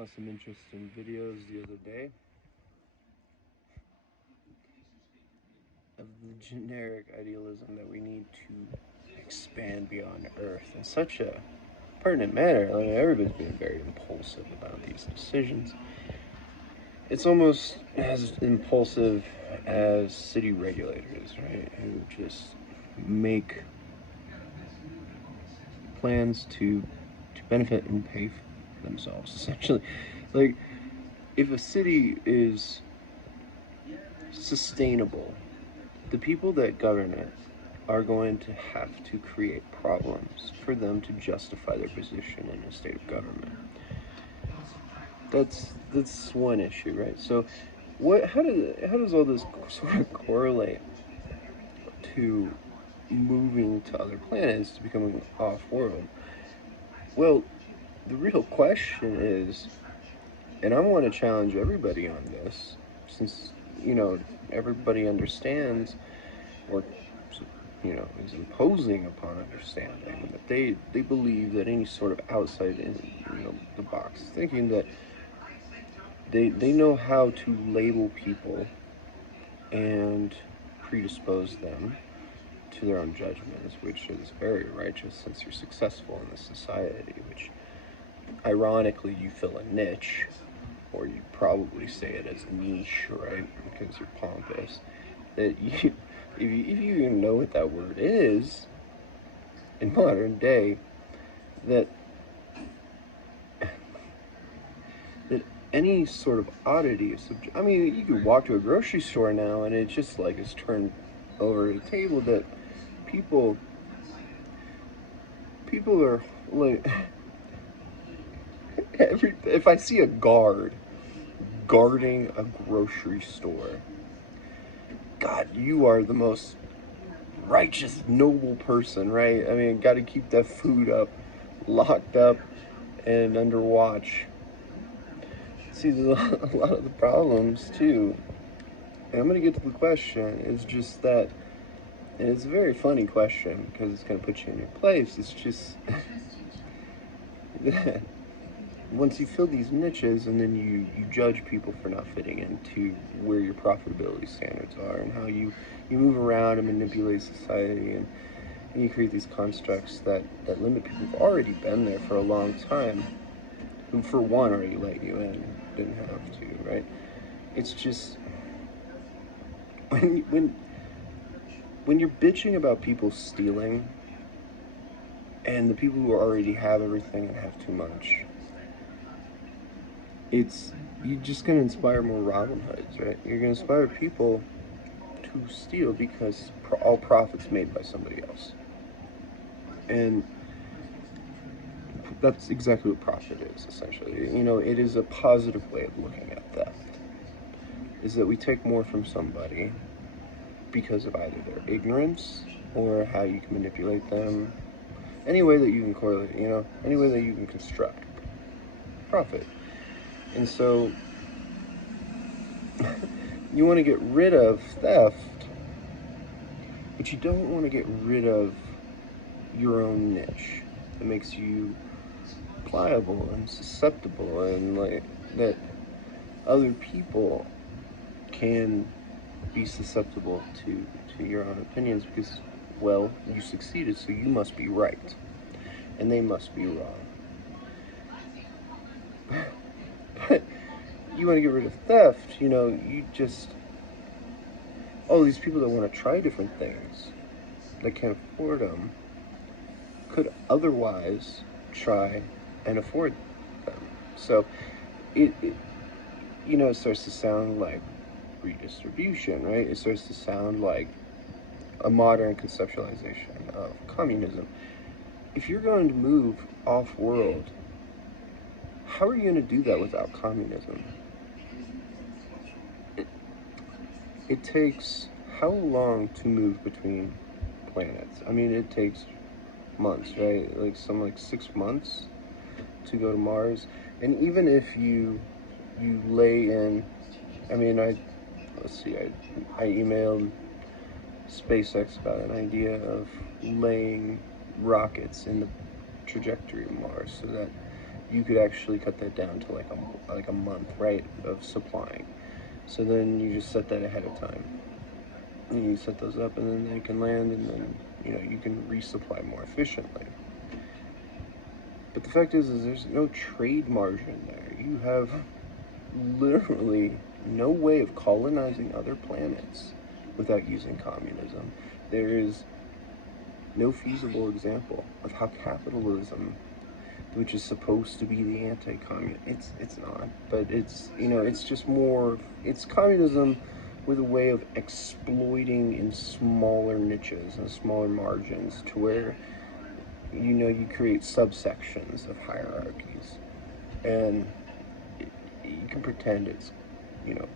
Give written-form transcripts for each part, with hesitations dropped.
saw some interesting videos the other day of the generic idealism that we need to expand beyond Earth in such a pertinent manner. I mean, everybody's being very impulsive about these decisions. It's almost as impulsive as city regulators, right? Who just make plans to benefit and pay for themselves, essentially. Like, if a city is sustainable, the people that govern it are going to have to create problems for them to justify their position in a state of government. That's one issue, right? So, how does all this sort of correlate to moving to other planets, to becoming off-world? Well, the real question is, and I want to challenge everybody on this, since everybody understands, or is imposing upon understanding that they believe that any sort of outside in the box thinking that they know how to label people and predispose them to their own judgments, which is very righteous since you're successful in this society, which ironically you fill a niche, or you probably say it as niche, right, because you're pompous, that you if you even know what that word is in modern day, that that any sort of oddity is I mean, you could walk to a grocery store now and it just like is turned over at a table that people are like if I see a guard guarding a grocery store, God, you are the most righteous, noble person, right? I mean, got to keep that food up, locked up, and under watch. See, there's a lot of the problems, too. And I'm going to get to the question, is just that, and it's a very funny question, because it's going to put you in your place. It's just that once you fill these niches, and then you judge people for not fitting into where your profitability standards are, and how you move around and manipulate society, and you create these constructs that limit people who've already been there for a long time, who for one already let you in, didn't have to, right? It's just when you're bitching about people stealing, and the people who already have everything and have too much, you're just going to inspire more Robin Hoods, right? You're going to inspire people to steal because all profit's made by somebody else. And that's exactly what profit is, essentially. It is a positive way of looking at theft, is that we take more from somebody because of either their ignorance or how you can manipulate them. Any way that you can correlate, any way that you can construct profit. And so you want to get rid of theft, but you don't want to get rid of your own niche that makes you pliable and susceptible, and like that other people can be susceptible to your own opinions because, well, you succeeded, so you must be right and they must be wrong. But you want to get rid of theft, you just, these people that want to try different things that can't afford them could otherwise try and afford them. So it starts to sound like redistribution, right? It starts to sound like a modern conceptualization of communism. If you're going to move off-world, how are you going to do that without communism? It takes how long to move between planets? I mean, it takes months, right? Like 6 months to go to Mars. And even if you lay in, I mean, I emailed SpaceX about an idea of laying rockets in the trajectory of Mars so that you could actually cut that down to like a month, right, of supplying. So then you just set that ahead of time. And you set those up, and then they can land, and then you can resupply more efficiently. But the fact is there's no trade margin there. You have literally no way of colonizing other planets without using communism. There is no feasible example of how capitalism, which is supposed to be the anti-communist, it's not, but it's just more, it's communism with a way of exploiting in smaller niches and smaller margins to where you create subsections of hierarchies, and you can pretend it's you know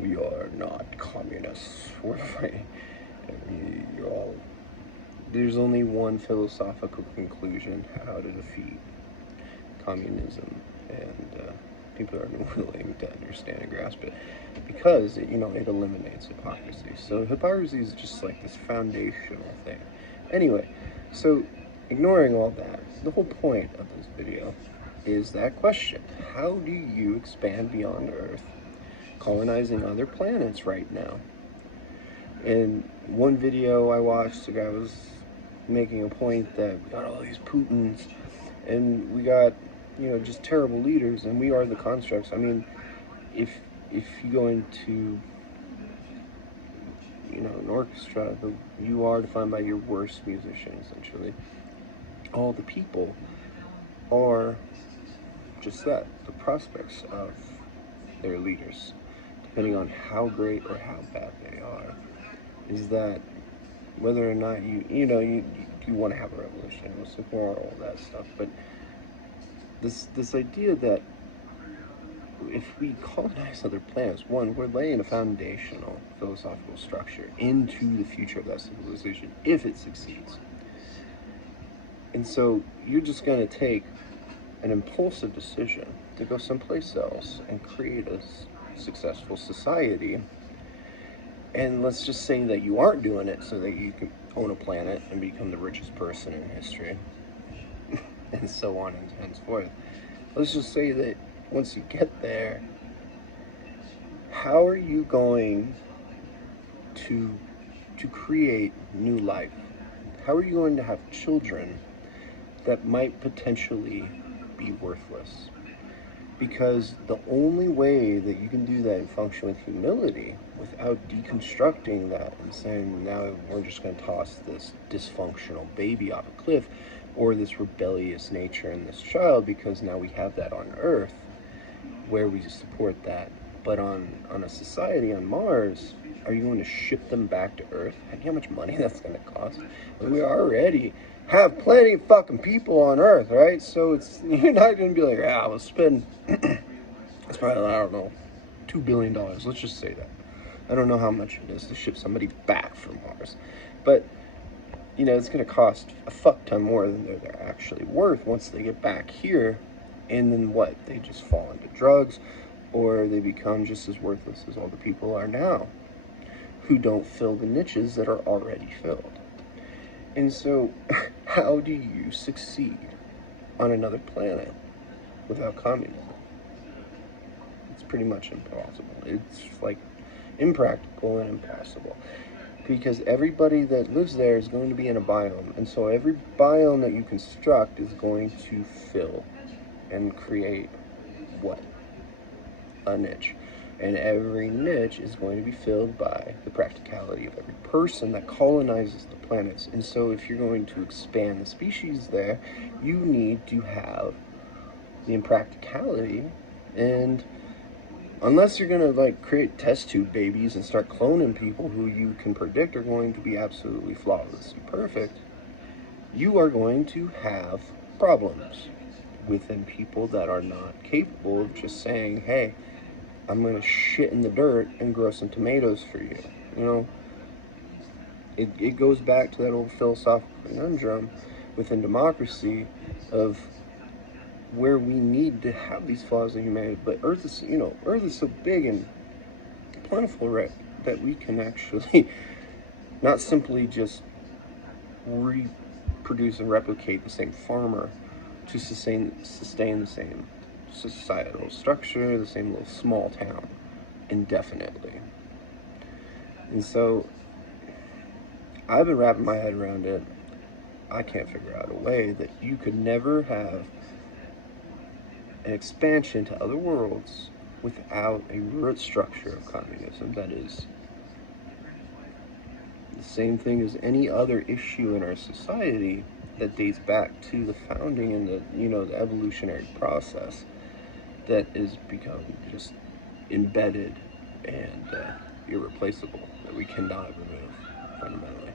we are not communists, we're free. You're all There's only one philosophical conclusion how to defeat communism, and people are willing to understand and grasp it because it eliminates hypocrisy. So hypocrisy is just like this foundational thing. Anyway, so ignoring all that, the whole point of this video is that question: how do you expand beyond Earth, colonizing other planets right now? In one video I watched, the guy was making a point that we got all these Putins and we got just terrible leaders, and we are the constructs. I mean, if you go into an orchestra, you are defined by your worst musician, essentially. All the people are just that, the prospects of their leaders, depending on how great or how bad they are. Is that whether or not you want to have a revolution, we'll support all that stuff, but this idea that if we colonize other planets, one, we're laying a foundational philosophical structure into the future of that civilization if it succeeds. And so you're just going to take an impulsive decision to go someplace else and create a successful society. And let's just say that you aren't doing it so that you can own a planet and become the richest person in history, and so on and henceforth. Let's just say that once you get there, how are you going to create new life? How are you going to have children that might potentially be worthless? Because the only way that you can do that and function with humility without deconstructing that and saying, now we're just going to toss this dysfunctional baby off a cliff, or this rebellious nature in this child, because now we have that on Earth where we support that. But on a society on Mars, are you going to ship them back to Earth? How much money that's going to cost? And we already have plenty of fucking people on Earth, right? So you're not going to be like, we'll spend, it's probably, I don't know, $2 billion. Let's just say that. I don't know how much it is to ship somebody back from Mars. But, it's going to cost a fuck ton more than they're actually worth once they get back here. And then what? They just fall into drugs, or they become just as worthless as all the people are now, who don't fill the niches that are already filled. And so, how do you succeed on another planet without communism? It's pretty much impossible. It's like impractical and impossible. Because everybody that lives there is going to be in a biome. And so every biome that you construct is going to fill and create what? A niche. And every niche is going to be filled by the practicality of every person that colonizes the planets. And so if you're going to expand the species there, you need to have the impracticality. And unless you're going to create test tube babies and start cloning people who you can predict are going to be absolutely flawless and perfect, you are going to have problems within people that are not capable of just saying, hey, I'm going to shit in the dirt and grow some tomatoes for you. It goes back to that old philosophical conundrum within democracy of where we need to have these flaws in humanity. But Earth is so big and plentiful, right, that we can actually not simply just reproduce and replicate the same farmer to sustain the same societal structure, the same little small town indefinitely. And so I've been wrapping my head around it. I can't figure out a way that you could never have an expansion to other worlds without a root structure of communism that is the same thing as any other issue in our society that dates back to the founding and the evolutionary process that is become just embedded and irreplaceable, that we cannot remove fundamentally.